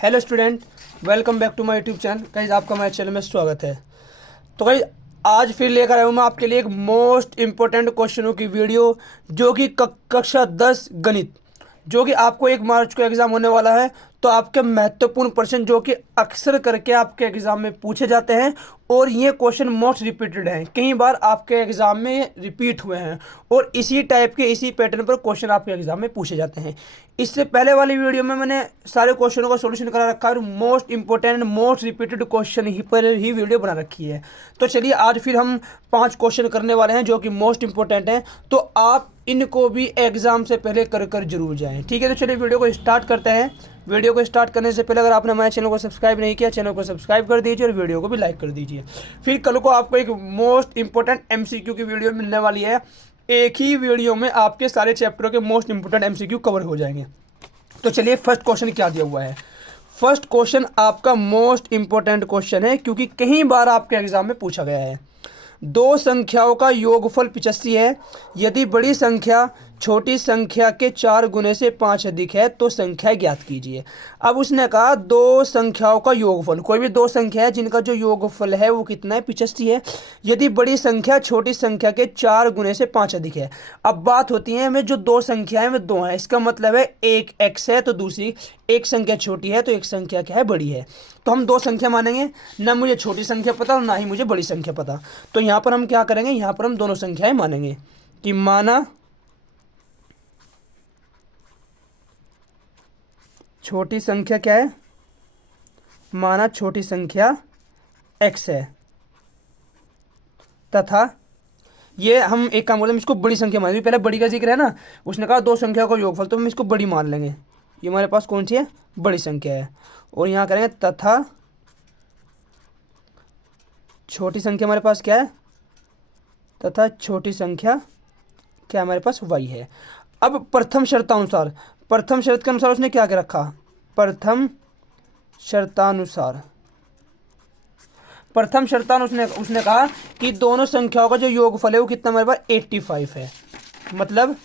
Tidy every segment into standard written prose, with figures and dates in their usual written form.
Hello student, welcome back to my YouTube channel. Guys आपका हमारे channel में स्वागत है। तो गाइस आज फिर लेकर आया हूँ मैं आपके लिए एक मोस्ट इम्पोर्टेंट क्वेश्चनों की वीडियो, जो कि कक्षा 10 गणित, जो कि आपको 1 मार्च को एग्जाम होने वाला है। तो आपके महत्वपूर्ण प्रश्न जो कि अक्सर करके आपके एग्जाम में पूछे जाते हैं, और ये क्वेश्चन मोस्ट रिपीटेड हैं, कई बार आपके एग्जाम में रिपीट हुए हैं, और इसी टाइप के इसी पैटर्न पर क्वेश्चन आपके एग्जाम में पूछे जाते हैं। इससे पहले वाली वीडियो में मैंने सारे क्वेश्चनों का सॉल्यूशन करा रखा है, और most important most repeated question ही पर ही वीडियो बना रखी है। तो चलिए आज फिर हम 5 क्वेश्चन करने वाले हैं जो कि मोस्ट इंपॉर्टेंट हैं, तो आप इनको भी एग्जाम से पहले कर कर जरूर जाएं। ठीक है, तो चलिए वीडियो को स्टार्ट करते हैं। वीडियो को स्टार्ट करने से पहले अगर आपने हमारे चैनल को सब्सक्राइब नहीं किया, चैनल को सब्सक्राइब कर दीजिए और वीडियो को भी लाइक कर दीजिए। फिर कल को आपको एक मोस्ट इंपॉर्टेंट एमसीक्यू की वीडियो मिलने वाली है। एक ही वीडियो में आपके सारे चैप्टरों के मोस्ट इंपॉर्टेंट एमसीक्यू कवर हो जाएंगे। तो चलिए फर्स्ट क्वेश्चन क्या दिया हुआ है। फर्स्ट क्वेश्चन आपका मोस्ट इंपॉर्टेंट क्वेश्चन है, क्योंकि कई बार आपके एग्जाम में पूछा गया है। दो संख्याओं का योगफल 85 है। यदि बड़ी संख्या छोटी संख्या के 4 गुने से 5 अधिक है तो संख्या ज्ञात कीजिए। अब उसने कहा दो संख्याओं का योगफल, कोई भी दो संख्या है जिनका जो योगफल है वो कितना है, 85 है। यदि बड़ी संख्या छोटी संख्या के 4 गुने से 5 अधिक है। अब बात होती है में जो दो संख्याएं वे दो हैं, इसका मतलब है एक x है तो दूसरी एक संख्या छोटी है, तो एक संख्या क्या है, बड़ी है। तो हम दो संख्या मानेंगे, ना मुझे छोटी संख्या पता और ना ही मुझे बड़ी संख्या पता। तो यहाँ पर हम क्या करेंगे, यहाँ पर हम दोनों संख्याएं मानेंगे कि माना छोटी संख्या क्या है, माना छोटी संख्या x है, तथा ये हम एक काम करते हैं, इसको बड़ी संख्या मान लेंगे। पहले बड़ी का जिक्र है ना, उसने कहा दो संख्या का योगफल, तो हम इसको बड़ी मान लेंगे। ये हमारे पास कौन सी है, बड़ी संख्या है। और यहाँ करेंगे तथा छोटी संख्या हमारे पास क्या है, तथा छोटी संख्या क्या हमारे पास y है। अब प्रथम शर्तानुसार, प्रथम शर्त के अनुसार उसने क्या क्या रखा, प्रथम शर्तानुसार, प्रथम शर्तानुसार उसने कहा कि दोनों संख्याओं का जो योगफल है वो कितना हमारे पास 85 है। मतलब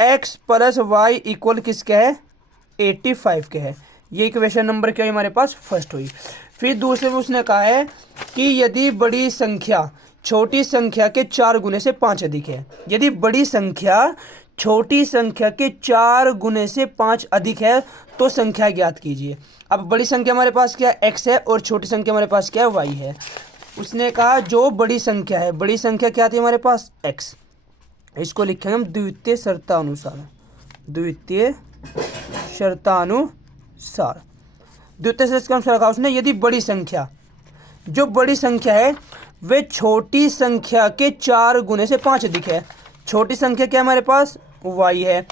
x प्लस वाई इक्वल किसके है, 85 के है। ये इक्वेशन नंबर क्या हमारे पास फर्स्ट हुई। फिर दूसरे में उसने कहा है कि यदि बड़ी संख्या छोटी संख्या के 4 गुने से 5 अधिक है। यदि बड़ी संख्या छोटी संख्या के 4 गुने से 5 अधिक है तो संख्या ज्ञात कीजिए। अब बड़ी संख्या हमारे पास क्या x है और छोटी संख्या हमारे पास क्या है, y है। उसने कहा जो बड़ी संख्या है, बड़ी संख्या क्या थी हमारे पास x, इसको लिखेंगे हम द्वितीय शर्तानुसार, द्वितीय शर्तानुसार, द्वितीय शर्तानुसार कहा उसने यदि बड़ी संख्या, जो बड़ी संख्या है वे छोटी संख्या के 4 गुने से 5 अधिक है। छोटी संख्या क्या हमारे पास y है।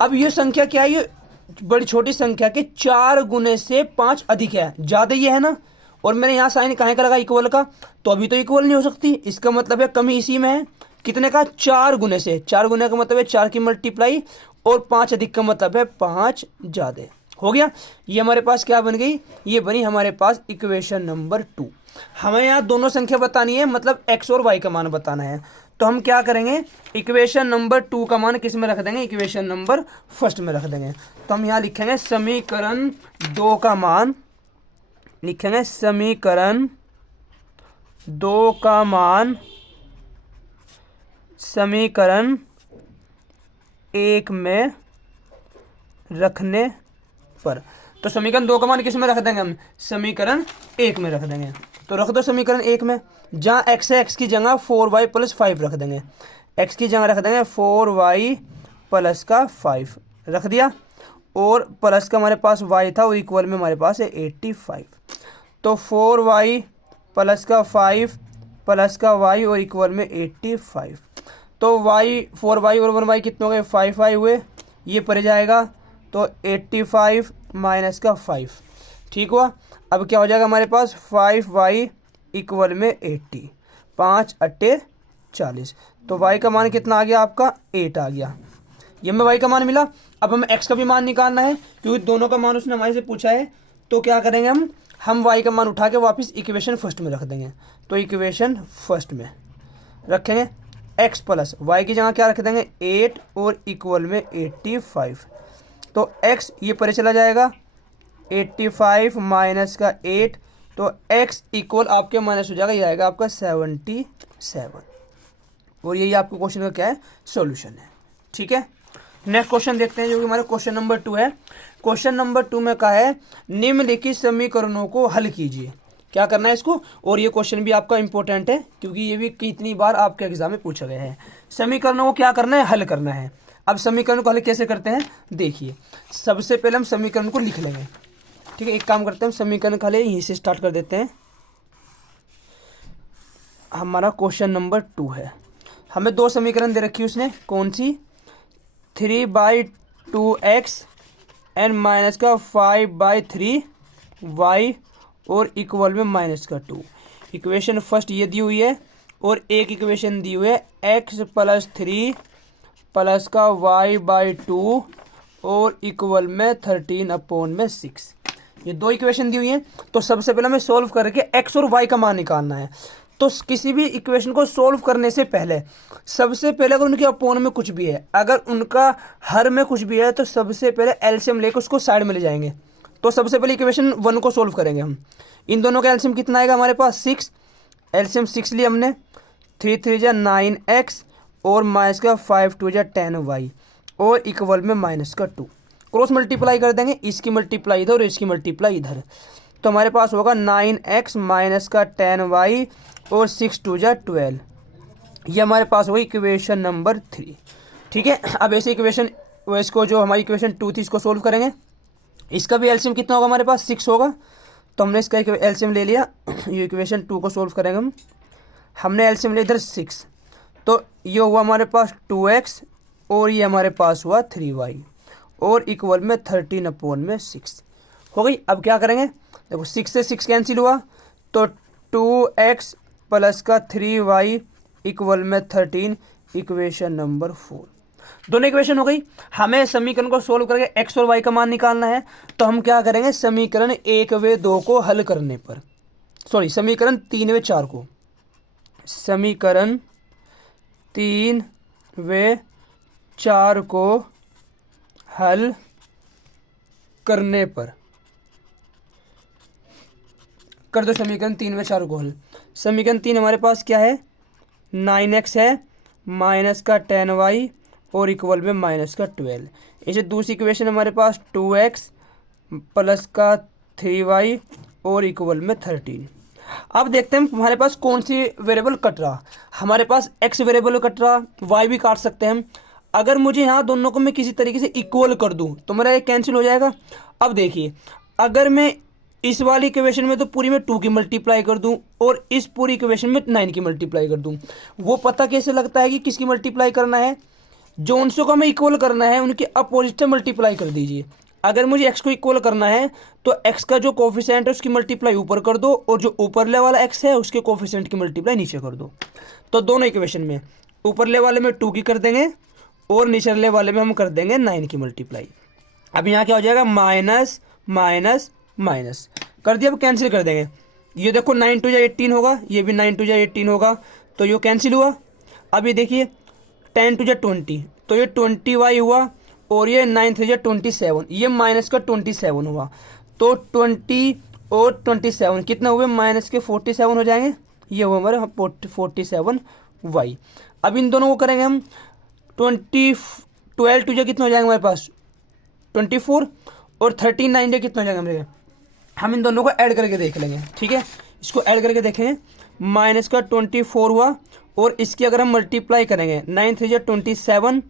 अब ये संख्या क्या है, ये बड़ी छोटी संख्या के 4 गुने से 5 अधिक है, ज्यादा ये है ना। और मैंने यहाँ साइन कहाँ का लगा, इक्वल का, तो अभी तो इक्वल नहीं हो सकती, इसका मतलब है कमी इसी में है। कितने का, 4 गुने से, 4 गुने का मतलब है 4 की मल्टीप्लाई, और 5 अधिक का मतलब है 5 ज्यादा। हो गया, ये हमारे पास क्या बन गई, ये बनी हमारे पास इक्वेशन नंबर 2। हमें यहाँ दोनों संख्या बतानी है, मतलब x और y का मान बताना है। तो हम क्या करेंगे, इक्वेशन नंबर 2 का मान किस में रख देंगे, इक्वेशन नंबर फर्स्ट में रख देंगे। तो हम यहाँ लिखेंगे समीकरण 2 का मान, लिखेंगे समीकरण 2 का मान समीकरण 1 में रखने पर। तो समीकरण 2 का मान किस में रख देंगे, हम समीकरण 1 में रख देंगे। तो रख दो समीकरण 1 में, जहाँ x है x की जगह 4y प्लस 5 रख देंगे, x की जगह रख देंगे 4y प्लस का 5 रख दिया, और प्लस का हमारे पास y था वो इक्वल में हमारे पास है 85। तो 4y प्लस का 5 प्लस का y और इक्वल में 85। तो y 4y और 1y कितने हो गए, 5y हुए, ये पड़ जाएगा। तो 85 माइनस का 5, ठीक हुआ। अब क्या हो जाएगा हमारे पास 5y इक्वल में 80, 5 अट्टे 40। तो y का मान कितना आ गया आपका, 8 आ गया। ये हमें y का मान मिला। अब हमें x का भी मान निकालना है, क्योंकि दोनों का मान उसने हमारे से पूछा है। तो क्या करेंगे, हम y का मान उठा के वापस इक्वेशन फर्स्ट में रख देंगे। तो इक्वेशन फर्स्ट में रखेंगे x प्लस y की जगह क्या रख देंगे 8 और इक्वल में 85। तो x ये परे चला जाएगा, 85 माइनस का 8, तो x इक्वल आपके माइनस हो जाएगा, ये आएगा आपका 77। और यही आपके क्वेश्चन का क्या है, सॉल्यूशन है। ठीक है, नेक्स्ट क्वेश्चन देखते हैं जो कि हमारा क्वेश्चन नंबर 2 है। क्वेश्चन नंबर 2 में कहा है निम्नलिखित समीकरणों को हल कीजिए। क्या करना है इसको, और ये क्वेश्चन भी आपका इंपॉर्टेंट है क्योंकि ये भी कितनी बार आपके एग्जाम में पूछा गया है। समीकरणों को क्या करना है, हल करना है। अब समीकरण को हल कैसे करते हैं, देखिए सबसे पहले हम समीकरण को लिख लेंगे। ठीक है, एक काम करते हैं, हम समीकरण का हल यहीं से स्टार्ट कर देते हैं। हमारा क्वेश्चन नंबर 2 है, हमें 2 समीकरण दे रखी है उसने, कौन सी, 3/2x एंड माइनस का 5/3y और इक्वल में माइनस का 2। इक्वेशन फर्स्ट ये दी हुई है और एक इक्वेशन दी हुई है x + 3 प्लस का y/2 और इक्वल में 13/6। ये 2 इक्वेशन दी हुई हैं। तो सबसे पहले हमें सोल्व करके x और y का मान निकालना है। तो किसी भी इक्वेशन को सोल्व करने से पहले सबसे पहले अगर उनके अपोन में कुछ भी है, अगर उनका हर में कुछ भी है, तो सबसे पहले एलसीएम लेकर उसको साइड में ले जाएंगे। तो सबसे पहले इक्वेशन 1 को सोल्व करेंगे हम। इन दोनों का एलसीएम कितना आएगा हमारे पास, 6। एलसीएम 6 लिया हमने, 3 3 जा 9x और माइनस का 5 2 जा 10y और इक्वल में माइनस का 2। क्रॉस मल्टीप्लाई कर देंगे, इसकी मल्टीप्लाई इधर और इसकी मल्टीप्लाई इधर, तो हमारे पास होगा 9x माइनस का 10y और 6 2 जा 12। ये हमारे पास होगी इक्वेशन नंबर 3। ठीक है, अब ऐसे इक्वेशन इसको जो हमारी इक्वेशन 2 थी इसको सोल्व करेंगे। इसका भी एलसीएम कितना होगा हमारे पास, 6 होगा। तो हमने इसका एलसीएम ले लिया, ये इक्वेशन 2 को सोल्व करेंगे हम। हमने एलसीएम ले इधर 6, तो ये हुआ हमारे पास 2x और ये हमारे पास हुआ 3y और इक्वल में 13/6 हो गई। अब क्या करेंगे, देखो 6 से 6 कैंसिल हुआ, तो 2x प्लस का 3y इक्वल में 13, इक्वेशन नंबर 4। दोनों इक्वेशन हो गई। हमें समीकरण को सोल्व करके x और y का मान निकालना है। तो हम क्या करेंगे, समीकरण 1 व 2 को हल करने पर, समीकरण 3 व 4 को, समीकरण 3 व 4 को हल करने पर कर दो समीकरण 3 व 4 को हल। समीकरण 3 हमारे पास क्या है, 9x है माइनस का 10y और इक्वल में माइनस का 12। इसे दूसरी इक्वेशन हमारे पास 2x प्लस का 3y और इक्वल में 13। अब देखते हैं हमारे पास कौन सी वेरिएबल कट रहा। हमारे पास x वेरिएबल कट रहा, y भी काट सकते हैं हम। अगर मुझे यहाँ दोनों को मैं किसी तरीके से इक्वल कर दूँ तो मेरा ये कैंसिल हो जाएगा। अब देखिए, अगर मैं इस वाली इक्वेशन में तो पूरी में 2 की मल्टीप्लाई कर दूं और इस पूरी इक्वेशन में 9 की मल्टीप्लाई कर दूं, वो पता कैसे लगता है कि किसकी मल्टीप्लाई करना है, जो उनसे को हमें इक्वल करना है उनके अपोजिट से मल्टीप्लाई कर दीजिए। अगर मुझे x को इक्वल करना है तो x का जो कोफिशिएंट है उसकी मल्टीप्लाई ऊपर कर दो और जो ऊपरले वाला x है उसके कोफिशिएंट की मल्टीप्लाई नीचे कर दो। तो दोनों इक्वेशन में ऊपरले वाले में 2 की कर देंगे और निचले वाले में हम कर देंगे 9 की मल्टीप्लाई। अब यहाँ क्या हो जाएगा, माइनस माइनस माइनस कर दिया, अब कैंसिल कर देंगे। ये देखो 9 2 जा 18 होगा, ये भी 9 2 जा 18 होगा, तो ये कैंसिल हुआ। अब ये देखिए 10 2 जा 20, तो ये 20y हुआ और ये 9 3 जा 27, ये माइनस का 27 हुआ। तो 20 और 27 कितना हुए, माइनस के 47 हो जाएंगे। ये हुआ हमारे 47y। अब इन दोनों को करेंगे हम, 12 2 जा कितना हो जाएगा हमारे पास 24 और 39 जा कितना हो जाएगा मेरे, हम इन दोनों को ऐड करके देख लेंगे। ठीक है, इसको ऐड करके देखेंगे, माइनस का 24 हुआ और इसकी अगर हम मल्टीप्लाई करेंगे 9 3 जा 27,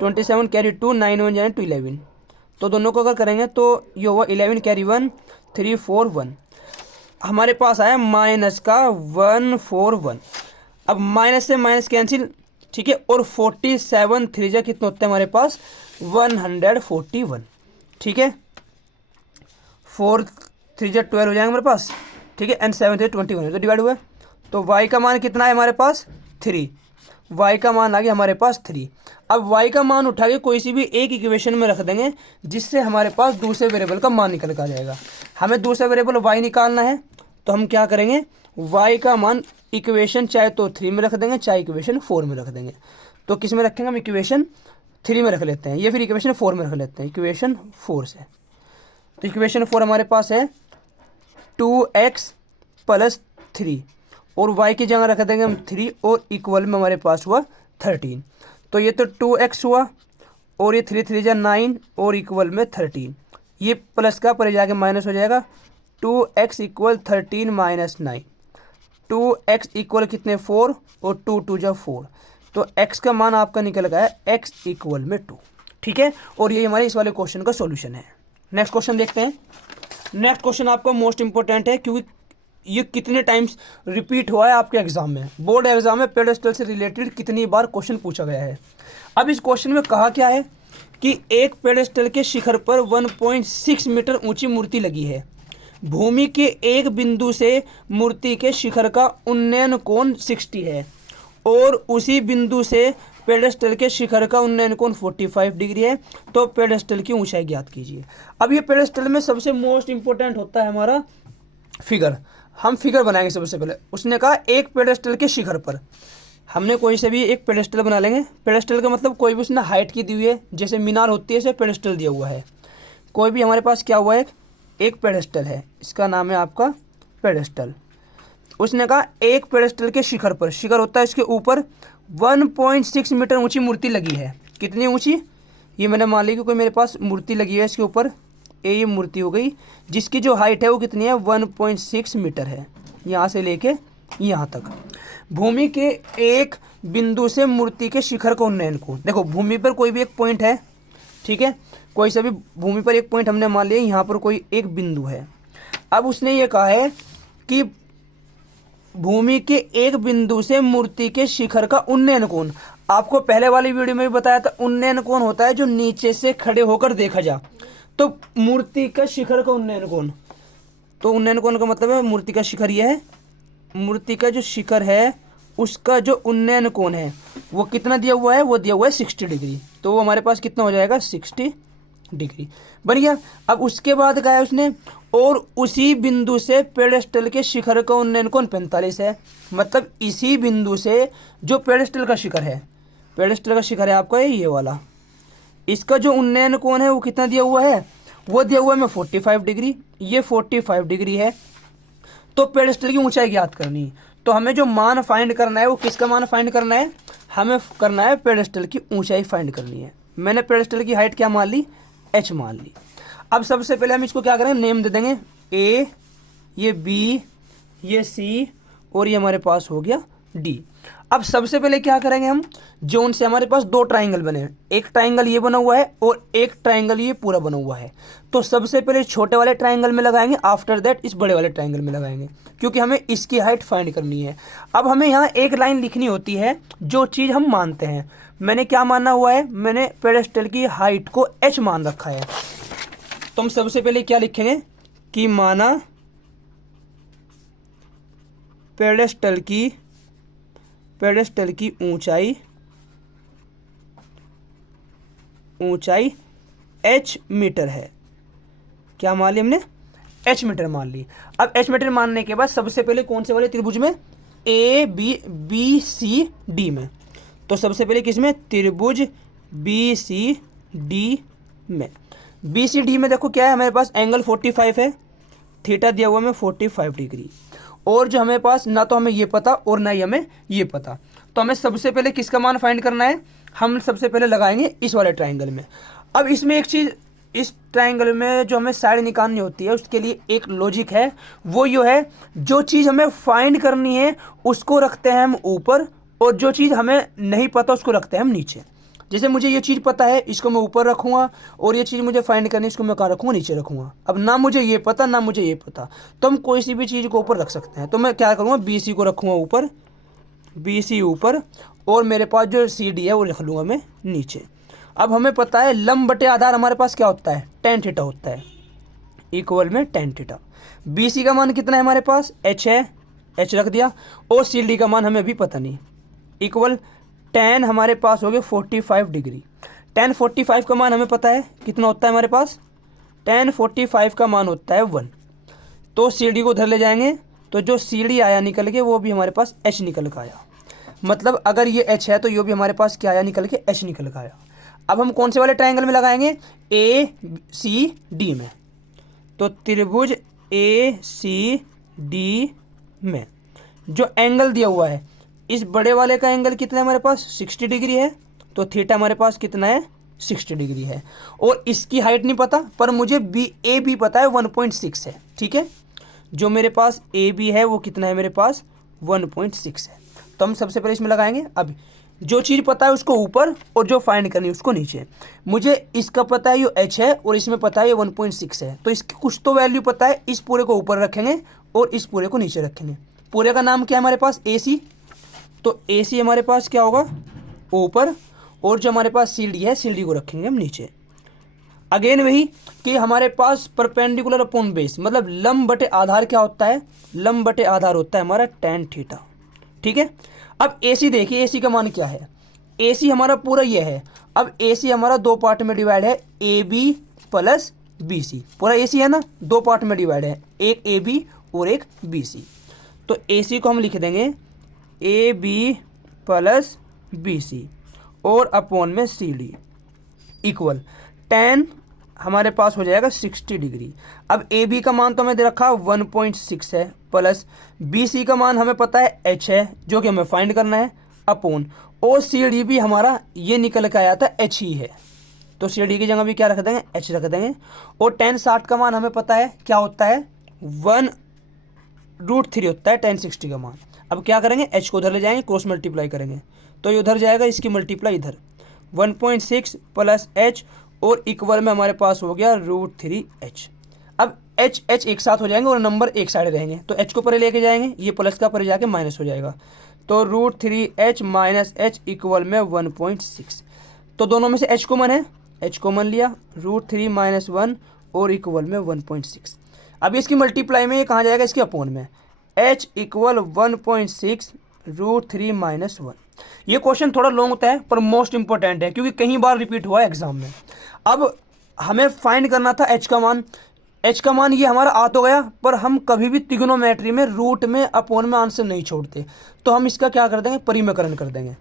27 कैरी 2, 9 1 जाए 2 11, तो दोनों को अगर करेंगे तो ये हुआ 11 कैरी 1 3 4 1, हमारे पास आया माइनस का 141। अब माइनस से माइनस कैंसिल, ठीक है, और 47 3 जा कितना होता है हमारे पास 141। ठीक है, 4 3 जा 12 हो जाएंगे हमारे पास। ठीक है, एंड 7 3 21 तो डिवाइड हुआ, तो y का मान कितना है हमारे पास 3, y का मान आ गया हमारे पास 3। अब y का मान उठा के कोई सी भी एक इक्वेशन में रख देंगे जिससे हमारे पास दूसरे वेरिएबल का मान निकल कर आ जाएगा। हमें दूसरा वेरिएबल y निकालना है, तो हम क्या करेंगे, y का मान इक्वेशन चाहे तो 3 में रख देंगे चाहे इक्वेशन 4 में रख देंगे। तो किस में रखेंगे, हम इक्वेशन 3 में रख लेते हैं, ये फिर इक्वेशन 4 में रख लेते हैं, इक्वेशन 4 से। तो इक्वेशन 4 हमारे पास है 2x + 3 और y की जगह रख देंगे हम 3 और इक्वल में हमारे पास हुआ 13। तो ये तो 2x हुआ और ये 3 3 जा 9 और इक्वल में 13। ये प्लस का पर जाके माइनस हो जाएगा। 2x = 13 - 9। 2x = कितने 4 और 2 2 जा 4। तो x का मान आपका निकल गया है x = 2। ठीक है, और ये हमारे इस वाले क्वेश्चन का सॉल्यूशन है। नेक्स्ट क्वेश्चन देखते हैं। नेक्स्ट क्वेश्चन आपका मोस्ट इंपॉर्टेंट है क्योंकि ये कितने टाइम्स रिपीट हुआ है आपके एग्जाम में। बोर्ड एग्जाम में पेडेस्टल से रिलेटेड कितनी बार क्वेश्चन पूछा गया है। अब इस क्वेश्चन में कहा क्या है कि एक पेडेस्टल के शिखर पर 1.6 मीटर ऊंची मूर्ति लगी है। भूमि के एक बिंदु से मूर्ति के शिखर का उन्नयन कोण 60 है और उसी बिंदु से पेडेस्टल के शिखर का उन्नयन कोण 45 डिग्री है। तो पेडेस्टल की ऊंचाई ज्ञात कीजिए। अब ये पेडेस्टल में सबसे मोस्ट इंपॉर्टेंट होता है हमारा फिगर। हम फिगर बनाएंगे सबसे पहले। उसने कहा एक पेडेस्टल के शिखर पर, हमने कोई से भी एक पेडेस्टल बना लेंगे। पेडेस्टल का मतलब कोई भी उसने हाइट की दी हुई है, जैसे मीनार होती है ऐसे पेडेस्टल दिया हुआ है। कोई भी हमारे पास क्या हुआ है, एक पेडेस्टल है, इसका नाम है आपका पेडेस्टल। उसने कहा एक पेडेस्टल के शिखर पर, शिखर होता है इसके ऊपर 1.6 मीटर ऊंची मूर्ति लगी है। कितनी ऊंची, ये मैंने मान ली कि कोई मेरे पास मूर्ति लगी है इसके ऊपर, ये मूर्ति हो गई जिसकी जो हाइट है वो कितनी है 1.6 मीटर है, यहाँ से लेके यहाँ तक। भूमि के एक बिंदु से मूर्ति के शिखर का उन्नयन कोण, देखो भूमि पर कोई भी एक पॉइंट है, ठीक है, कोई सा भी भूमि पर एक पॉइंट हमने मान लिया, यहाँ पर कोई एक बिंदु है। अब उसने ये कहा है कि भूमि के एक बिंदु से मूर्ति के शिखर का उन्नयन कोण, आपको पहले वाली वीडियो में भी बताया था, उन्नयन कोण होता है जो नीचे से खड़े होकर देखा जा। तो मूर्ति का शिखर का उन्नयन कोण, तो उन्नयन कोण का मतलब है मूर्ति का शिखर यह है, मूर्ति का जो शिखर है उसका जो उन्नयन कोण है वो कितना दिया हुआ है, वो दिया हुआ है 60 डिग्री। तो वो हमारे पास कितना हो जाएगा 60 डिग्री बन गया। अब उसके बाद कहा है उसने और उसी बिंदु से पेडेस्टल के शिखर का उन्नयन कोण 45 है। मतलब इसी बिंदु से जो पेडेस्टल का शिखर है, पेडेस्टल का शिखर है आपका ये वाला, इसका जो उन्नयन कोण है वो कितना दिया हुआ है, वो दिया हुआ है 45 डिग्री। ये 45 डिग्री है। तो पेडेस्टल की ऊंचाई ज्ञात करनी है। तो हमें जो मान फाइंड करना है वो किसका मान फाइंड करना है, हमें करना है पेडेस्टल की ऊंचाई फाइंड करनी है। मैंने पेडेस्टल की हाइट क्या मान ली, h मान ली। अब सबसे पहले हम इसको क्या करेंगे, नेम दे देंगे a, ये b, ये c और ये हमारे पास हो गया d। अब सबसे पहले क्या करेंगे हम, जो उनसे हमारे पास दो ट्राइंगल बने हैं, एक ट्राइंगल ये बना हुआ है और एक ट्राइंगल ये पूरा बना हुआ है। तो सबसे पहले छोटे वाले ट्राइंगल में लगाएंगे, आफ्टर दैट इस बड़े वाले ट्राइंगल में लगाएंगे, क्योंकि हमें इसकी हाइट फाइंड करनी है। अब हमें यहाँ एक लाइन लिखनी होती है जो चीज़ हम मानते हैं। मैंने क्या माना हुआ है, मैंने पेडेस्टल की हाइट को h मान रखा है। तो हम सबसे पहले क्या लिखेंगे कि माना पेडेस्टल की ऊंचाई h मीटर है। क्या मान ली हमने, h मीटर मान ली। अब h मीटर मानने के बाद सबसे पहले कौन से वाले त्रिभुज में, ABCD में। तो सबसे पहले किसमें, त्रिभुज BCD में। BCD में देखो क्या है, हमारे पास एंगल 45 है, थीटा दिया हुआ हमें 45 डिग्री। और जो हमें पास ना तो हमें ये पता और ना ही हमें ये पता, तो हमें सबसे पहले किसका मान फाइंड करना है, हम सबसे पहले लगाएंगे इस वाले ट्राइंगल में। अब इसमें एक चीज़, इस ट्राइंगल में जो हमें साइड निकालनी होती है उसके लिए एक लॉजिक है, वो यो है जो चीज़ हमें फाइंड करनी है उसको रखते हैं हम ऊपर और जो चीज़ हमें नहीं पता उसको रखते हैं हम नीचे। जैसे मुझे ये चीज़ पता है इसको मैं ऊपर रखूँगा और ये चीज़ मुझे फाइंड करनी है इसको मैं कहाँ रखूँगा, नीचे रखूँगा। अब ना मुझे ये पता ना मुझे ये पता, तो हम कोई सी भी चीज़ को ऊपर रख सकते हैं। तो मैं क्या करूँगा, BC को रखूँगा ऊपर, BC ऊपर, और मेरे पास जो CD है वो रख लूँगा मैं नीचे। अब हमें पता है लंब बटे आधार हमारे पास क्या होता है, tan थीटा होता है, इक्वल में tan थीटा। BC का मान कितना है हमारे पास, h है, h रख दिया, और CD का मान हमें अभी पता नहीं, इक्वल tan हमारे पास हो गया 45 डिग्री। tan 45 का मान हमें पता है कितना होता है हमारे पास, tan 45 का मान होता है 1। तो CD को उधर ले जाएंगे तो जो CD आया निकल के वो भी हमारे पास h निकल के आया। मतलब अगर ये h है तो ये भी हमारे पास क्या आया निकल के, h निकल के आया। अब हम कौन से वाले ट्राइंगल में लगाएंगे, ACD में। तो त्रिभुज ACD में जो एंगल दिया हुआ है, इस बड़े वाले का एंगल कितना है हमारे पास 60 डिग्री है, तो थीटा हमारे पास कितना है 60 डिग्री है। और इसकी हाइट नहीं पता, पर मुझे AB पता है 1.6 है। ठीक है, जो मेरे पास AB है वो कितना है मेरे पास 1.6 है। तो हम सबसे पहले इसमें लगाएंगे। अब जो चीज़ पता है उसको ऊपर और जो फाइंड करनी है उसको नीचे। मुझे इसका पता है ये H है और इसमें पता है ये 1.6 है, तो इसकी कुछ तो वैल्यू पता है। इस पूरे को ऊपर रखेंगे और इस पूरे को नीचे रखेंगे। पूरे का नाम क्या है हमारे पास AC, तो AC हमारे पास क्या होगा ऊपर, और जो हमारे पास CD है CD को रखेंगे हम नीचे। अगेन वही कि हमारे पास परपेंडिकुलर अपॉन बेस, मतलब लंब बटे आधार क्या होता है, लंब बटे आधार होता है हमारा tan थीटा। ठीक है, अब AC देखिए, AC का मान क्या है, AC हमारा पूरा ये है। अब AC हमारा दो पार्ट में डिवाइड है, AB प्लस BC। पूरा AC है ना, दो पार्ट में डिवाइड है, एक AB और एक BC। तो AC को हम लिख देंगे AB प्लस BC और अपॉन में CD इक्वल tan हमारे पास हो जाएगा 60 डिग्री। अब AB का मान तो हमें दे रखा 1.6 है, प्लस BC का मान हमें पता है H है जो कि हमें फाइंड करना है, अपॉन और CD भी हमारा ये निकल के आया था H ही है, तो CD की जगह भी क्या रख देंगे H रख देंगे। और tan 60 का मान हमें पता है क्या होता है 1√3 होता है tan 60 का मान। अब क्या करेंगे H को उधर ले जाएंगे, क्रॉस मल्टीप्लाई करेंगे तो ये उधर जाएगा, इसकी मल्टीप्लाई इधर 1.6 प्लस H और इक्वल में हमारे पास हो गया √3H। अब H एक साथ हो जाएंगे और नंबर एक साइड रहेंगे, तो H को परे लेके जाएंगे, ये प्लस का परे जाके माइनस हो जाएगा, तो √3H माइनस H इक्वल में 1.6। तो दोनों में से H कॉमन है, H कॉमन लिया, √3 माइनस 1 और इक्वल में 1.6। अब इसकी मल्टीप्लाई में ये कहाँ जाएगा, इसके अपॉन में, H इक्वल 1.6 √3 माइनस 1। ये क्वेश्चन थोड़ा लॉन्ग होता है पर मोस्ट इंपॉर्टेंट है क्योंकि कई बार रिपीट हुआ है एग्जाम में। अब हमें फाइंड करना था H का मान। H का मान ये हमारा आ तो गया, पर हम कभी भी त्रिगोनोमेट्री में रूट में अपॉन में आंसर नहीं छोड़ते, तो हम इसका क्या कर देंगे परिमेकरण कर देंगे।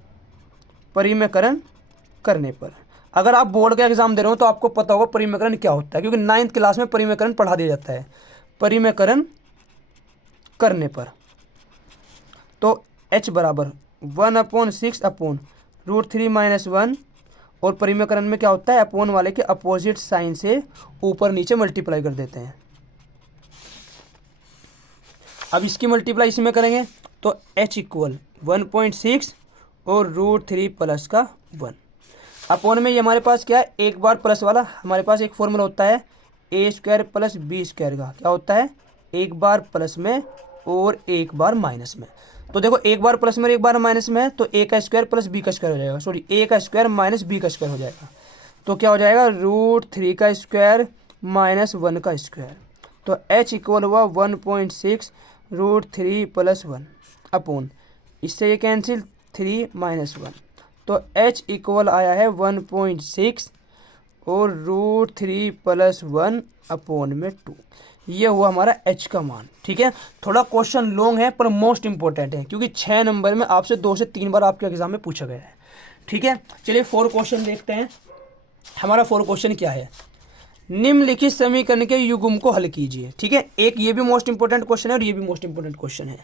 परिमेकरण करने पर अगर आप बोर्ड का एग्जाम दे रहे हो तो आपको पता होगा परिमेकरण क्या होता है, क्योंकि 9th क्लास में परिमेकरण पढ़ा दिया जाता है। परिमेकरण करने पर तो H बराबर 1/6 अपॉन √3 माइनस 1, और परिमेकरण में क्या होता है अपॉन वाले के अपोजिट साइन से ऊपर नीचे मल्टीप्लाई कर देते हैं। अब इसकी मल्टीप्लाई इसमें करेंगे तो H इक्वल 1.6 और √3 प्लस का 1 अपॉन में ये हमारे पास क्या है, एक बार प्लस वाला हमारे पास एक फॉर्मूला होता है A² प्लस B² का, क्या होता है एक बार प्लस में और एक बार माइनस में। तो देखो एक बार प्लस में एक बार माइनस में है, तो A का स्क्वायर प्लस B का स्क्वायर हो जाएगा, सॉरी A का स्क्वायर माइनस B का स्क्वायर हो जाएगा, तो क्या हो जाएगा √3 का स्क्वायर माइनस 1 का स्क्वायर। तो H इक्वल हुआ 1.6 √3 प्लस 1 अपॉन, इससे ये कैंसिल 3 माइनस 1, तो H इक्वल आया है 1.6 और √3 प्लस 1 अपॉन में 2। ये हुआ हमारा H का मान। ठीक है, थोड़ा क्वेश्चन लॉन्ग है पर मोस्ट इंपॉर्टेंट है क्योंकि 6 नंबर में आपसे 2 से 3 बार आपके एग्जाम में पूछा गया है। ठीक है, चलिए 4 क्वेश्चन देखते हैं। हमारा 4 क्वेश्चन क्या है, निम्नलिखित समीकरण के युग्म को हल कीजिए। ठीक है, एक ये भी मोस्ट इंपॉर्टेंट क्वेश्चन है और ये भी मोस्ट इंपॉर्टेंट क्वेश्चन है।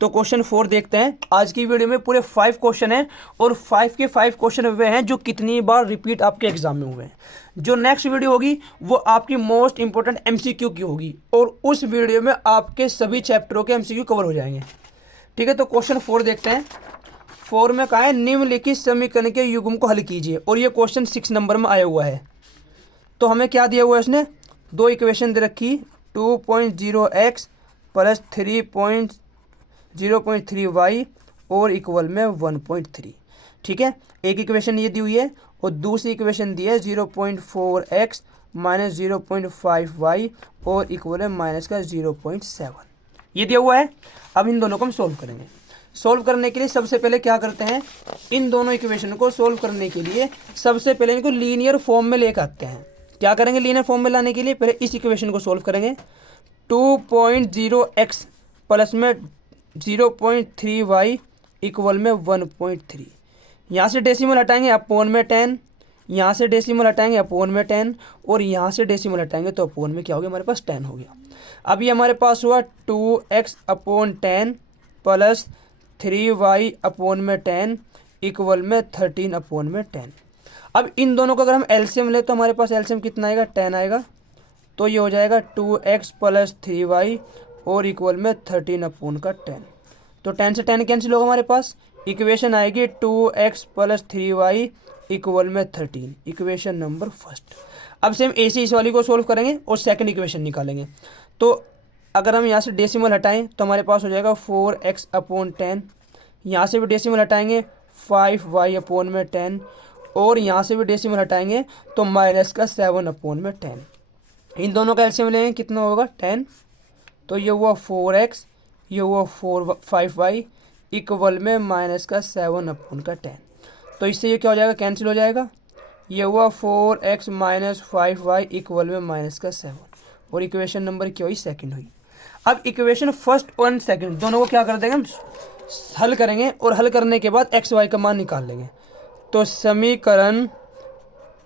तो क्वेश्चन 4 देखते हैं। आज की वीडियो में पूरे 5 क्वेश्चन हैं और 5 के 5 क्वेश्चन हुए हैं जो कितनी बार रिपीट आपके एग्जाम में हुए हैं। जो नेक्स्ट वीडियो होगी वो आपकी मोस्ट इंपॉर्टेंट MCQ की होगी और उस वीडियो में आपके सभी चैप्टरों के MCQ कवर हो जाएंगे। ठीक है, तो क्वेश्चन 4 देखते हैं। 4 में कहा है निम्नलिखित समीकरण के युग्म को हल कीजिए, और ये क्वेश्चन 6 नंबर में आया हुआ है। तो हमें क्या दिया हुआ है, इसने 2 इक्वेशन दे रखी, 2.0x प्लस 0.3y और इक्वल में 1.3। ठीक है, एक इक्वेशन ये दी हुई है और दूसरी इक्वेशन दी है 0.4x माइनस 0.5y और इक्वल है माइनस का 0.7, ये दिया हुआ है। अब इन दोनों को हम सोल्व करेंगे। सोल्व करने के लिए सबसे पहले क्या करते हैं, इन दोनों इक्वेशन को सोल्व करने के लिए सबसे पहले इनको लीनियर फॉर्म में लेकर आते हैं। क्या करेंगे, लीनियर फॉर्म में लाने के लिए पहले इस इक्वेशन को सोल्व करेंगे। 2.0x प्लस में 0.3y इक्वल में 1.3, यहाँ से डेसिमल हटाएंगे अपॉन में 10, यहाँ से डेसिमल हटाएंगे अपोन में 10, और यहाँ से डेसिमल हटाएंगे तो अपोन में क्या हो गया हमारे पास 10 हो गया। अब ये हमारे पास हुआ 2x/10 प्लस 3y अपोन में 10 इक्वल में 13/10। अब इन दोनों का अगर हम एलसीएम ले तो हमारे पास एलसीएम कितना आएगा, 10 आएगा। तो ये हो जाएगा 2x प्लस 3y और इक्वल में 13/10। तो 10 से 10 कैंसिल होगा हमारे पास, इक्वेशन आएगी 2x प्लस 3y इक्वल में 13, इक्वेशन नंबर फर्स्ट। अब सेम ऐसे इस वाली को सोल्व करेंगे और सेकंड इक्वेशन निकालेंगे। तो अगर हम यहाँ से डेसिमल हटाएं तो हमारे पास हो जाएगा 4x/10, यहाँ से भी डेसिमल हटाएंगे 5y/10, और यहाँ से भी डेसिमल हटाएंगे तो -7/10। इन दोनों का एलसीएम लेंगे कितना होगा 10, तो ये हुआ 4x, ये हुआ 5y इक्वल में -7/10। तो इससे ये क्या हो जाएगा, कैंसिल हो जाएगा। ये हुआ 4x माइनस 5y इक्वल में -7, और इक्वेशन नंबर क्या हुई, सेकंड हुई। अब इक्वेशन फर्स्ट और सेकंड दोनों को क्या कर देंगे हम, हल करेंगे, और हल करने के बाद x y का मान निकाल लेंगे। तो समीकरण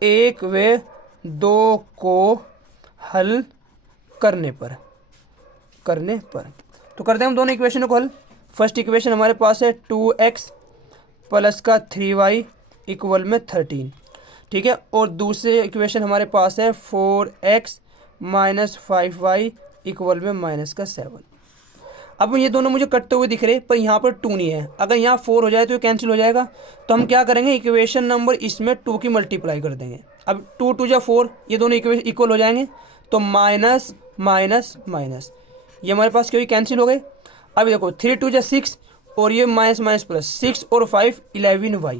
1 व 2 को हल करने पर तो करते हैं हम दोनों इक्वेशनों को हल। फर्स्ट इक्वेशन हमारे पास है 2x प्लस का 3y इक्वल में 13, ठीक है। और दूसरे इक्वेशन हमारे पास है 4x माइनस 5y इक्वल में -7। अब ये दोनों मुझे कटते हुए दिख रहे, पर यहाँ पर 2 नहीं है। अगर यहाँ 4 हो जाए तो ये कैंसिल हो जाएगा। तो हम क्या करेंगे, इक्वेशन नंबर इसमें 2 की मल्टीप्लाई कर देंगे। अब 2 2 जा 4, ये दोनों इक्वेशन इक्वल हो जाएंगे, तो माइनस माइनस माइनस, ये हमारे पास क्यों कैंसिल हो गए। अब देखो 3 2 जा 6, और ये माइनस माइनस प्लस, 6 और 5 11y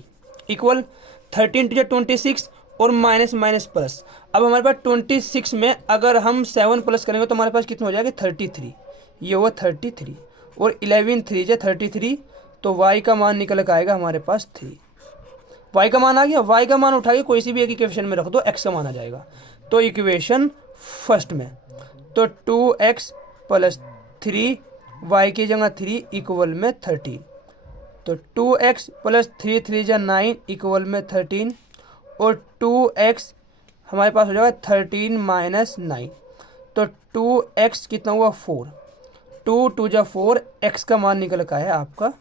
इक्वल 13 2 जा 26, और माइनस माइनस प्लस। अब हमारे पास 26 में अगर हम 7 प्लस करेंगे तो हमारे पास कितना हो जाएगा 33, ये हुआ 33, और 11 3 जा 33, तो y का मान निकल कर आएगा हमारे पास 3। y का मान आ गया, y का मान उठा के कोई सी भी एक इक्वेशन में रख दो, x का मान आ जाएगा। तो इक्वेशन फर्स्ट में तो 2x प्लस 3y की जगह 3 इक्वल में 13, तो 2x प्लस 3 3 जा 9 इक्वल में 13, और 2x हमारे पास हो जाएगा 13 माइनस 9, तो 2x कितना हुआ 4, 2 2 जा 4, x का मान निकल का है आपका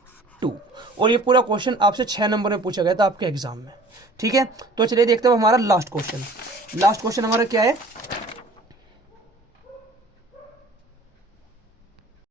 2। और ये पूरा क्वेश्चन आपसे 6 नंबर में पूछा गया था आपके एग्जाम में, ठीक है। तो चलिए देखते हैं हमारा लास्ट क्वेश्चन हमारा क्या है।